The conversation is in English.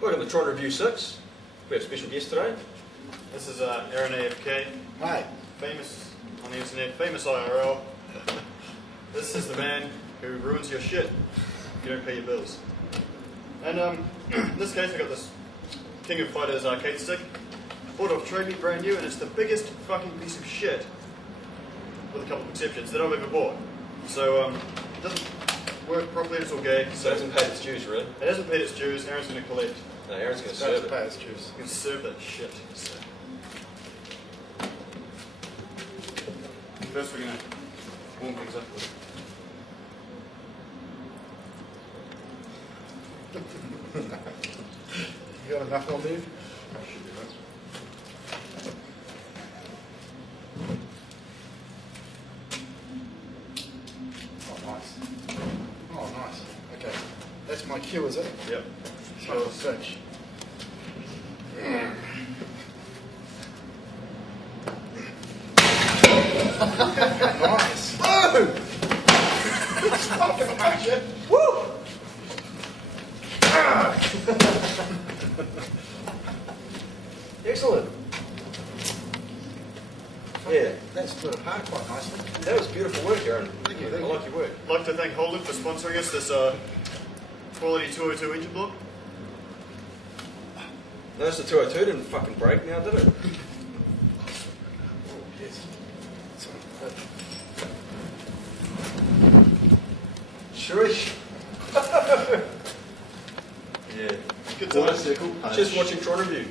Welcome to Tronreview 6. We have a special guest today. This is Aaron AFK. Hi. Famous on the internet, famous IRL. This is the man who ruins your shit if you don't pay your bills. And in this case I got this King of Fighters arcade stick. Bought off Trade Me, brand new, and it's the biggest fucking piece of shit, with a couple of exceptions, that I've ever bought. So it doesn't work properly, it's all gay. So it hasn't paid its dues, really? It hasn't paid its dues. Aaron's going to collect. No, Aaron's going to serve it. Pay its dues. He's going to serve that shit. So. First we're going to warm things up with. You got enough on there? Should be right. Oh, nice. Oh, nice. Okay. That's my cue, is it? Yep. It's not a search. Nice. Oh! Woo! Excellent. Yeah, That's split apart quite nicely. that was beautiful work, Aaron. Thank you, I thank like your work. I'd like to thank Holden for sponsoring us this quality 202 engine block. Notice the 202 didn't fucking break now, did it? Oh, yes. Shurish. Yeah. Good Quarter time. circle. Just watching Tronreview.